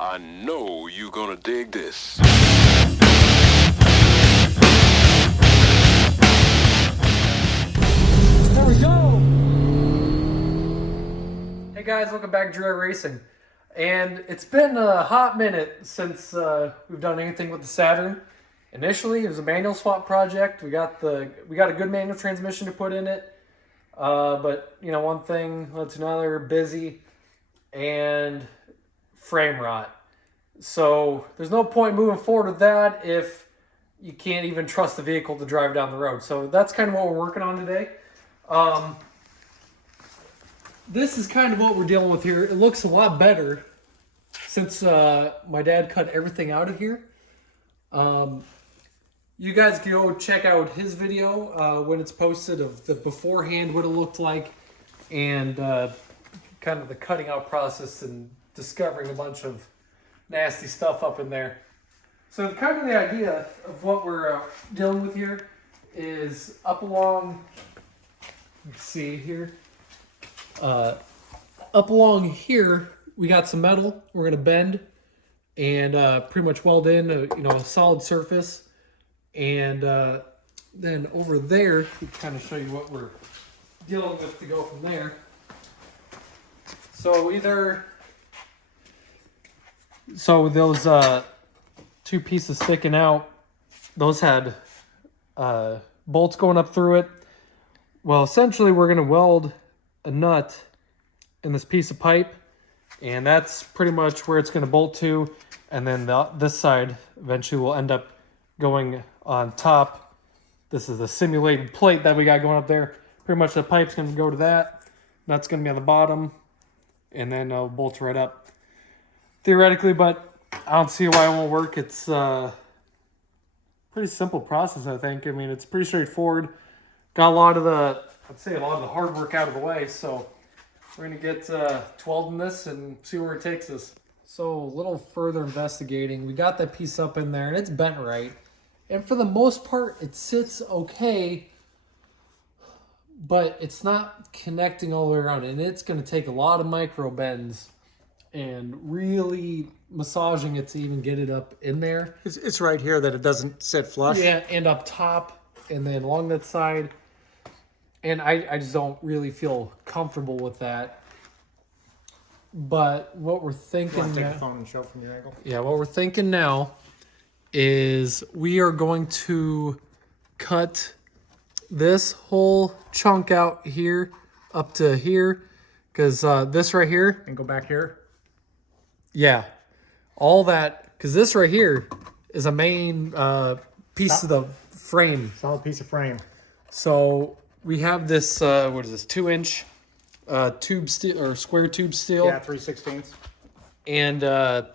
I know you're gonna dig this. There we go! Hey guys, welcome back to Joy Racing. And it's been a hot minute since we've done anything with the Saturn. Initially, it was a manual swap project. We got a good manual transmission to put in it. But, you know, one thing led to another, busy, and frame rot. So there's no point moving forward with that if you can't even trust the vehicle to drive down the road. So that's kind of what we're working on today. This is kind of what we're dealing with here. It looks a lot better since my dad cut everything out of here. You guys can go check out his video when it's posted of the beforehand, what it looked like, and kind of the cutting out process and discovering a bunch of nasty stuff up in there. So kind of the idea of what we're dealing with here is up along, let's see here, up along here we got some metal we're going to bend and pretty much weld in a solid surface. And then over there, we kind of show you what we're dealing with to go from there. So those two pieces sticking out, those had bolts going up through it. Well, essentially we're going to weld a nut in this piece of pipe, and that's pretty much where it's going to bolt to. And then this side eventually will end up going on top. This is the simulated plate that we got going up there. Pretty much the pipe's going to go to that. That's going to be on the bottom, and then I'll bolt right up. Theoretically, but I don't see why it won't work. It's a pretty simple process, I think. I mean, it's pretty straightforward. Got a lot of the hard work out of the way, so we're going to get to welding this and see where it takes us. So a little further investigating, we got that piece up in there, and it's bent right. And for the most part, it sits okay, but it's not connecting all the way around. And it's going to take a lot of micro bends and really massaging it to even get it up in there. It's right here that it doesn't sit flush. Yeah, and up top, and then along that side. And I just don't really feel comfortable with that. But what we're thinking... You want to take the phone and show from your angle? Yeah, what we're thinking now is we are going to cut this whole chunk out here up to here, because this right here... And go back here? Yeah, all that, because this right here is a main piece of the frame. Solid piece of frame. So we have this, what is this, 2-inch tube steel, or square tube steel. Yeah, 3/16. And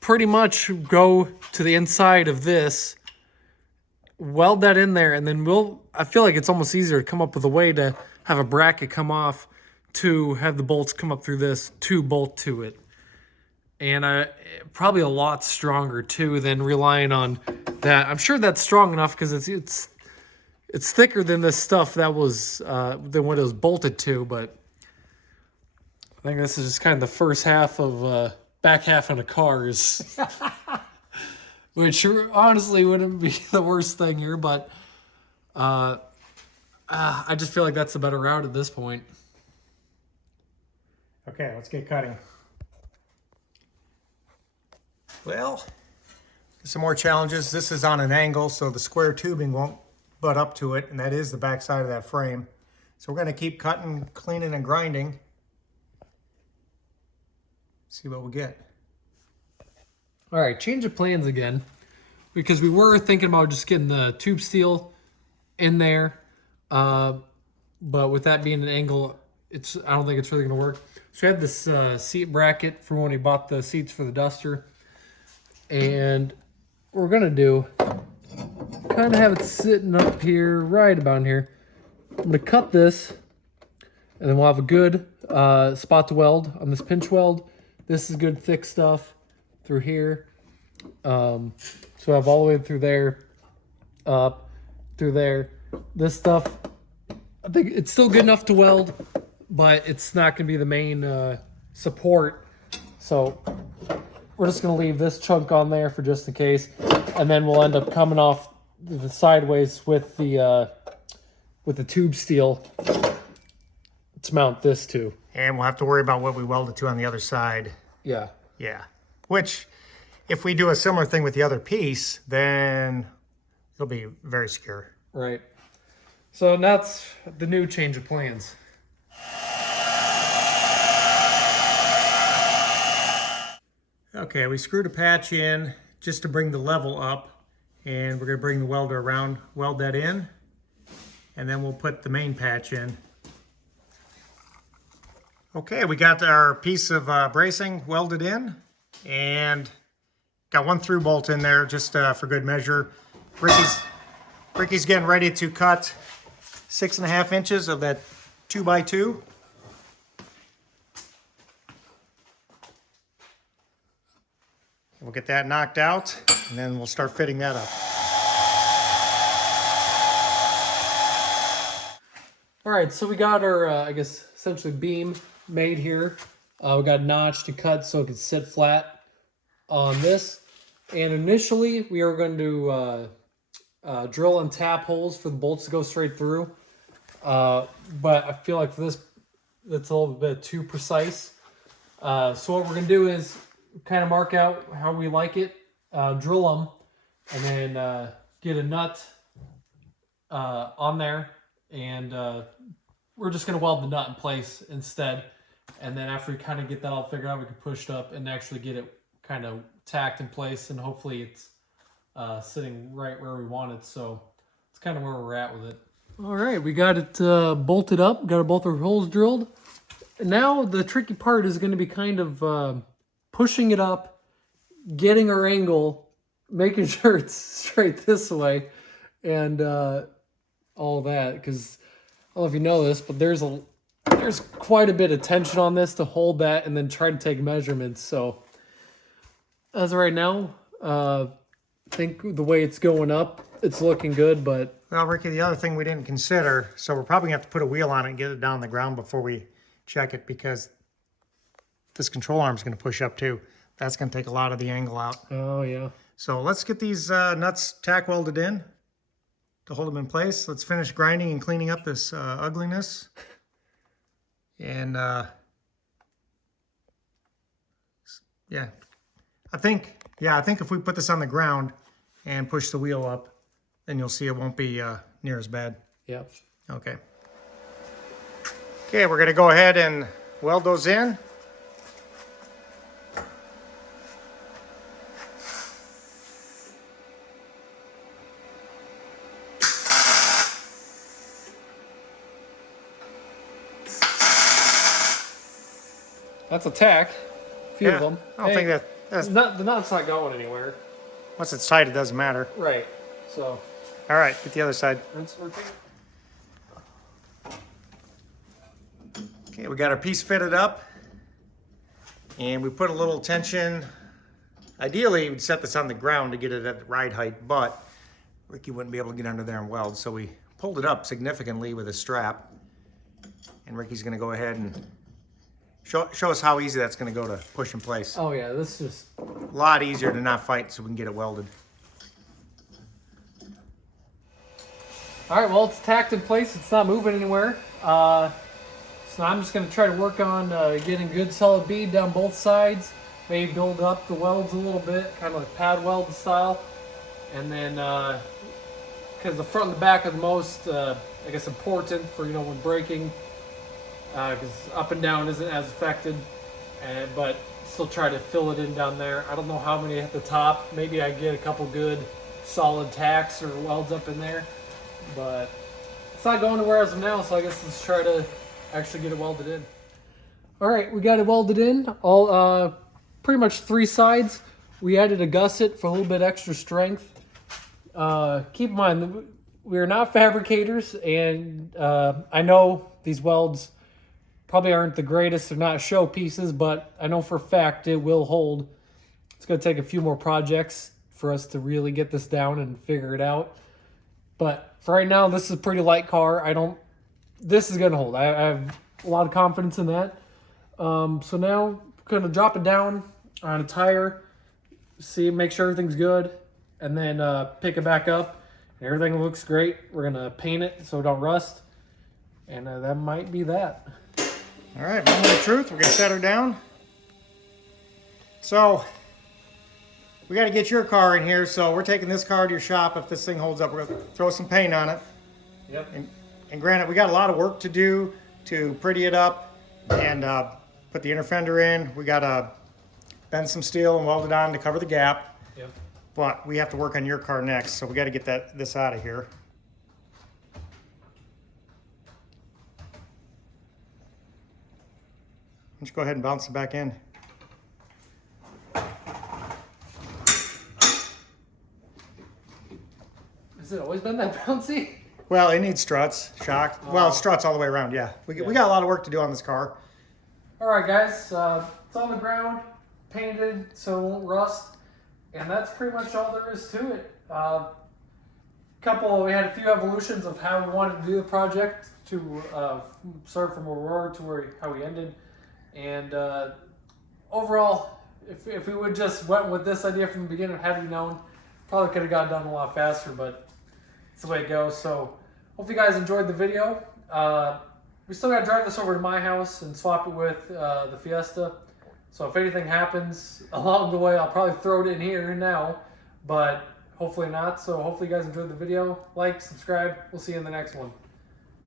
pretty much go to the inside of this, weld that in there, and then I feel like it's almost easier to come up with a way to have a bracket come off to have the bolts come up through this to bolt to it. And probably a lot stronger too than relying on that. I'm sure that's strong enough because it's thicker than this stuff that was than what it was bolted to. But I think this is just kind of the first half of back half on a car is, which honestly wouldn't be the worst thing here. But I just feel like that's the better route at this point. Okay, let's get cutting. Well, some more challenges. This is on an angle, so the square tubing won't butt up to it, and that is the back side of that frame. So we're going to keep cutting, cleaning, and grinding. See what we get. All right, change of plans again, because we were thinking about just getting the tube steel in there, but with that being an angle, I don't think it's really going to work. So we have this seat bracket from when we bought the seats for the Duster, and what we're going to do, kind of have it sitting up here, right about here. I'm going to cut this, and then we'll have a good spot to weld on this pinch weld. This is good thick stuff through here. So I have all the way through there, up, through there. This stuff, I think it's still good enough to weld, but it's not going to be the main support. So we're just going to leave this chunk on there for just in case. And then we'll end up coming off the sideways with the tube steel to mount this to. And we'll have to worry about what we welded to on the other side. Yeah. Yeah. Which, if we do a similar thing with the other piece, then it'll be very secure. Right. So that's the new change of plans. Okay, we screwed a patch in just to bring the level up, and we're going to bring the welder around, weld that in, and then we'll put the main patch in. Okay, we got our piece of bracing welded in, and got one through bolt in there just for good measure. Ricky's getting ready to cut 6.5 inches of that 2x2. We'll get that knocked out, and then we'll start fitting that up. All right, so we got our, I guess, essentially beam made here. We got a notch to cut so it can sit flat on this. And initially, we are going to drill and tap holes for the bolts to go straight through. But I feel like for this, that's a little bit too precise. So what we're going to do is kind of mark out how we like it, drill them, and then get a nut on there, and we're just going to weld the nut in place instead. And then after we kind of get that all figured out, we can push it up and actually get it kind of tacked in place, and hopefully it's sitting right where we want it. So it's kind of where we're at with it. All right, we got it bolted up, got both our holes drilled. And now the tricky part is going to be kind of pushing it up, getting our angle, making sure it's straight this way, and all that. Because I don't know if you know this, but there's quite a bit of tension on this to hold that and then try to take measurements. So as of right now, I think the way it's going up, it's looking good. But Well, Ricky, the other thing we didn't consider, so we're probably going to have to put a wheel on it and get it down on the ground before we check it, because this control arm is going to push up too. That's going to take a lot of the angle out. oh yeah, So let's get these nuts tack welded in to hold them in place. Let's finish grinding and cleaning up this ugliness. And yeah, I think if we put this on the ground and push the wheel up, then you'll see it won't be near as bad. yep. Okay. Okay, we're going to go ahead and weld those in. That's a tack. A few of them. I don't think that's the nut's not going anywhere. once it's tight, it doesn't matter. Right. So. All right, get the other side. Rinse, repeat. Okay, we got our piece fitted up, and we put a little tension. Ideally, we'd set this on the ground to get it at the right height, but Ricky wouldn't be able to get under there and weld, so we pulled it up significantly with a strap. And Ricky's gonna go ahead and show us how easy that's gonna go to push in place. Oh yeah, this is A lot easier to not fight so we can get it welded. all right. Well, it's tacked in place. It's not moving anywhere. So I'm just going to try to work on getting good solid bead down both sides. Maybe build up the welds a little bit, kind of like pad weld style. And then, because the front and the back are the most, I guess, important for, when braking. Because up and down isn't as affected. But still try to fill it in down there. I don't know how many at the top. Maybe I get a couple good solid tacks or welds up in there. But it's not going anywhere as of now, so I guess let's try to actually get it welded in. All right, we got it welded in. All pretty much 3 sides. We added a gusset for a little bit extra strength. Keep in mind, we're not fabricators, and I know these welds probably aren't the greatest. They're not show pieces, but I know for a fact it will hold. It's going to take a few more projects for us to really get this down and figure it out. But for right now, this is a pretty light car. This is going to hold. I have a lot of confidence in that. So now gonna drop it down on a tire, make sure everything's good, and then pick it back up. And everything looks great. We're gonna paint it so it don't rust, and that might be that. All right, moment of truth. We're gonna set her down. So we got to get your car in here. So we're taking this car to your shop. If this thing holds up, we're gonna throw some paint on it. Yep. And granted, we got a lot of work to do to pretty it up and put the inner fender in. We got to bend some steel and weld it on to cover the gap. Yep. But we have to work on your car next, so we got to get this out of here. Just go ahead and bounce it back in. Has it always been that bouncy? Well, it needs struts, shock. Oh. Well, struts all the way around, yeah. We got a lot of work to do on this car. All right, guys, it's on the ground, painted so it won't rust, and that's pretty much all there is to it. We had a few evolutions of how we wanted to do the project to start from where we were to how we ended, and overall, if we would just went with this idea from the beginning, had we known, probably could have got done a lot faster, but it's the way it goes. So hope you guys enjoyed the video. We still got to drive this over to my house and swap it with the Fiesta. So if anything happens along the way, I'll probably throw it in here now, but hopefully not. So hopefully you guys enjoyed the video. Like, subscribe. We'll see you in the next one.